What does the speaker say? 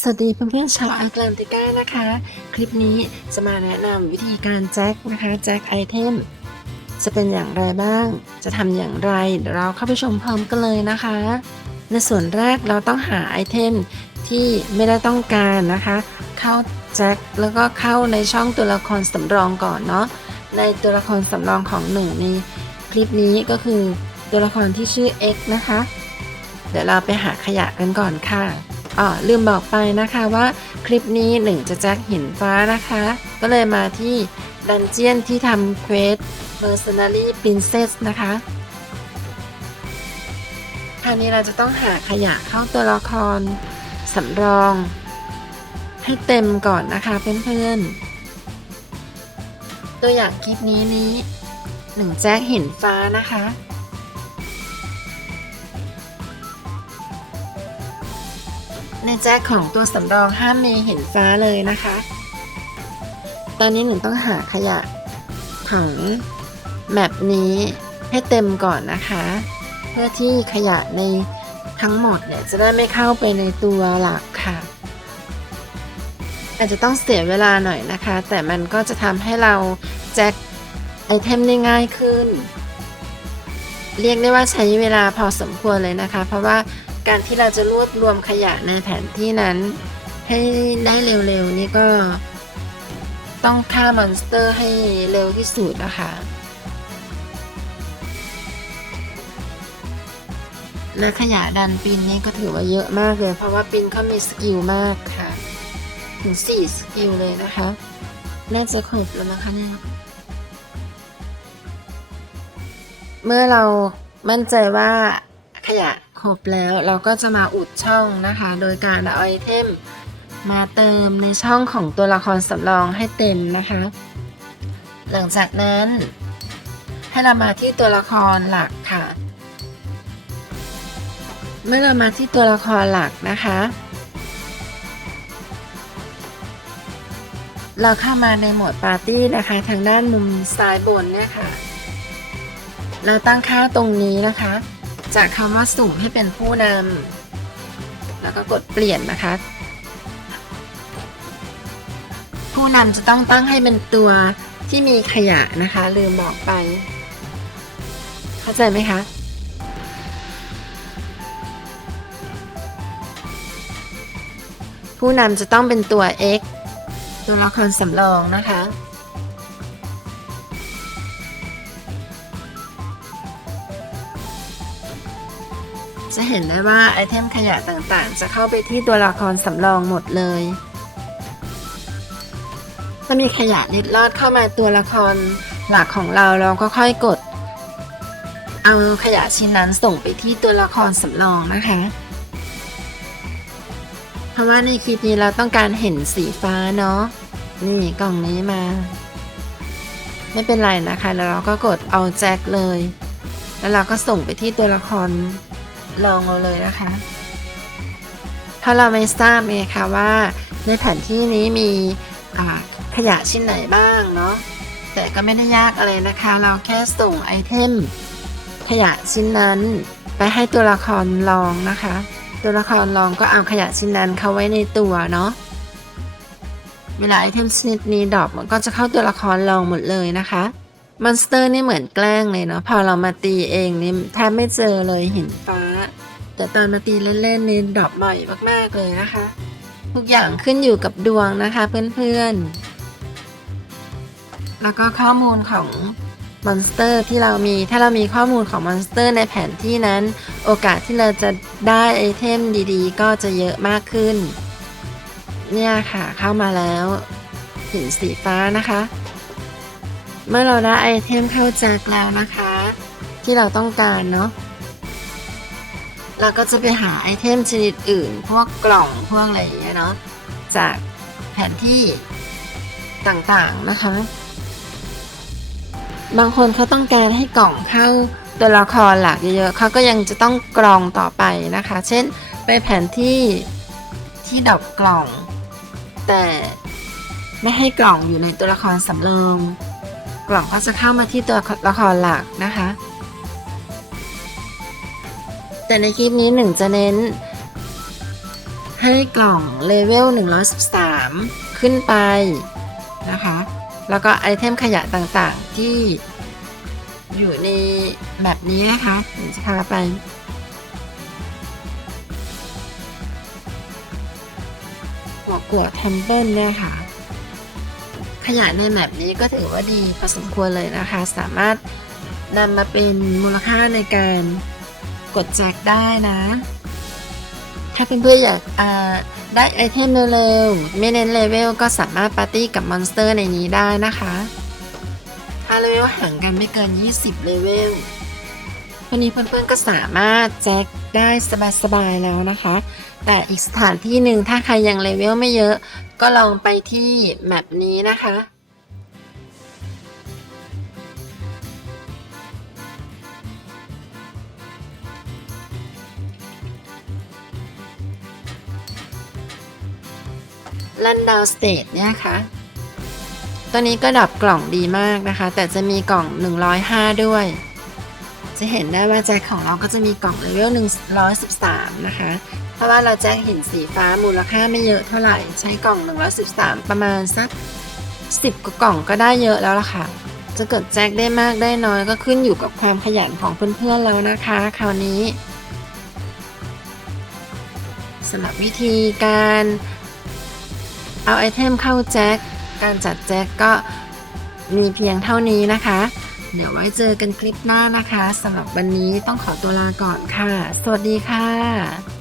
สวัสดีเพื่อนๆชาวแอตแลนติก้านะคะ คลิปนี้จะมาแนะนำวิธีการแจ็คนะคะแจ็คไอเทมจะเป็นอย่างไรบ้าง จะทำอย่างไรเดี๋ยวเราเข้าไปชมพร้อมกันเลยนะคะ ในส่วนแรกเราต้องหาไอเทมที่ไม่ได้ต้องการนะคะ เข้าแจ็คแล้วก็เข้าในช่องตัวละครสำรองก่อนเนาะในตัวละครสำรองของหนึ่งในคลิปนี้ก็คือตัวละครที่ชื่อ X นะคะ เดี๋ยวเราไปหาขยะกันก่อนค่ะ อ๋อลืมบอกไปนะคะว่าคลิปนี้หนึ่งจะแจ็คหินฟ้านะคะ ก็เลยมาที่ดันเจียนที่ทำเควส Mercenary Princess นะคะคราวนี้เราจะต้องหาขยะเข้าตัวละครสำรอง ให้เต็มก่อนนะคะเพื่อนๆ ตัวอย่างคลิปนี้นี้หนึ่งแจ็คหินฟ้านะคะ ในแจ็คของตัวสำรองห้ามมีเห็นฟ้าเลยนะคะ ตอนนี้หนึ่งต้องหาขยะของแมปนี้ให้เต็มก่อนนะคะ เพื่อที่ขยะในทั้งหมดเนี่ยจะได้ไม่เข้าไปในตัวหลักค่ะ อาจจะต้องเสียเวลาหน่อยนะคะ แต่มันก็จะทำให้เราแจ็คไอเทมได้ง่ายขึ้น เรียกได้ว่าใช้เวลาพอสมควรเลยนะคะ เพราะว่า การที่เราจะรวบรวมขยะในแผนที่นั้น ให้ได้เร็วๆนี่ก็ ต้องฆ่ามอนสเตอร์ให้เร็วที่สุดนะคะและขยะดันปินนี่ก็ถือว่าเยอะมากเลย เพราะว่าปินเขามีสกิลมากค่ะ ถึง4สกิลเลยนะคะ น่าจะครบแล้วนะคะเนี่ยเมื่อเรามั่นใจว่าขยะ รบแล้วเราก็จะมาอุดช่องนะคะ โดยการเอาไอเทมมาเติมในช่องของตัวละครสำรองให้เต็มนะคะ หลังจากนั้นให้เรามาที่ตัวละครหลักค่ะ เมื่อเรามาที่ตัวละครหลักนะคะ เราเข้ามาในโหมดปาร์ตี้นะคะ ทางด้านมุมซ้ายบนเนี่ยค่ะ เราตั้งค่าตรงนี้นะคะ จากคำว่าสุ่มให้เป็นผู้นำแล้วก็กดเปลี่ยนนะคะ ผู้นำจะต้องตั้งให้เป็นตัวที่มีขยะนะคะ ลืมบอกไป เข้าใจไหมคะผู้นำจะต้องเป็นตัว x ตัวละครสำรองนะคะ จะเห็นได้ว่าไอเทมขยะต่างๆ จะเข้าไปที่ตัวละครสำรองหมดเลยถ้ามีขยะเล็ดลอดเข้ามาตัวละครหลักของเราเราก็ค่อยกด เอาขยะชิ้นนั้นส่งไปที่ตัวละครสำรองนะคะ เพราะว่าในคลิปนี้เราต้องการเห็นสีฟ้าเนาะนี่กล่องนี้มา ไม่เป็นไรนะคะ แล้วเราก็กดเอาแจ็คเลย แล้วเราก็ส่งไปที่ตัวละคร ลองเราเลยนะคะ ถ้าเราไม่ทราบไงคะว่า ในแผนที่นี้มีขยะชิ้นไหนบ้างเนาะแต่ก็ไม่ได้ยากอะไรนะคะ เราแค่ส่งไอเทมขยะชิ้นนั้น ไปให้ตัวละครลองนะคะ ตัวละครลองก็เอาขยะชิ้นนั้นเข้าไว้ในตัวเนาะเวลาไอเทมชนิดนี้ดรอปมันก็จะเข้าตัวละครลองหมดเลยนะคะมอนสเตอร์นี่เหมือนแกล้งเลยเนาะพอเรามาตีเองนี่แทบไม่เจอเลยหินฟ้า แต่ตอนมาตีเล่นๆนี่ดรอปบ่อยมากๆเลยนะคะ ทุกอย่างขึ้นอยู่กับดวงนะคะเพื่อนๆ แล้วก็ข้อมูลของมอนสเตอร์ที่เรามีถ้าเรามีข้อมูลของมอนสเตอร์ในแผนที่นั้น โอกาสที่เราจะได้ไอเทมดีๆ ก็จะเยอะมากขึ้น เนี่ยค่ะเข้ามาแล้วหินสีฟ้านะคะ เมื่อเราได้ไอเทมเข้าแจ็คแล้วนะคะ ที่เราต้องการเนาะ เราก็จะไปหาไอเทมชนิดอื่น พวกกล่องพวกอะไรอย่างเงี้ยเนาะจากแผนที่ต่างๆนะคะ บางคนเขาต้องการให้กล่องเข้าตัวละครหลักเยอะๆเขาก็ยังจะต้องกรองต่อไปนะคะ เช่นไปแผนที่ที่ดอกกล่อง แต่ไม่ให้กล่องอยู่ในตัวละครสำรองกล่องก็จะเข้ามาที่ตัวละครหลักนะคะ แต่ในคลิปนี้หนึ่งจะเน้น ให้กล่องเลเวล 113 ขึ้นไปนะคะ แล้วก็ไอเทมขยะต่างๆที่อยู่ในแบบนี้นะคะเดี๋ยวจะพาไปหัวกลัวเทมเพิลเนี่ยค่ะ ขยะในแมปนี้ก็ถือว่าดีพอสมควรเลยนะคะ สามารถนำมาเป็นมูลค่าในการ กดแจกได้นะ ถ้าเพื่อนๆอยากอ่าได้ไอเทมเร็วๆไม่เน้นเลเวลก็สามารถปาร์ตี้กับมอนสเตอร์ในนี้ได้นะคะถ้าเลเวลห่างกันไม่เกิน 20 เลเวลวันนี้เพื่อนๆก็สามารถแจ็คได้สบายๆแล้วนะคะ แต่อีกสถานที่หนึ่งถ้าใครยังเลเวลไม่เยอะ ก็ลองไปที่แมปนี้นะคะ ลันดาวสเตทเนี่ยค่ะตัวนี้ก็ดับกล่องดีมากนะคะ แต่จะมีกล่อง 105 ด้วย จะเห็นได้ว่าแจ็คของเราก็จะมีกล่องเลเวล113 นะคะ เพราะว่าเราแจ็คหินสีฟ้ามูลค่าไม่เยอะเท่าไหร่ ใช้กล่อง 113 ประมาณสัก 10 กว่ากล่องก็ได้เยอะแล้วล่ะค่ะ จะเกิดแจ็คได้มากได้น้อยก็ขึ้นอยู่กับความขยันของเพื่อนๆแล้วนะคะ คราวนี้สำหรับวิธีการ เอาไอเทมเข้าแจ็ค การจัดแจ็คก็มีเพียงเท่านี้นะคะ เดี๋ยวไว้เจอกันคลิปหน้านะคะสำหรับวันนี้ต้องขอตัวลาก่อนค่ะ สวัสดีค่ะ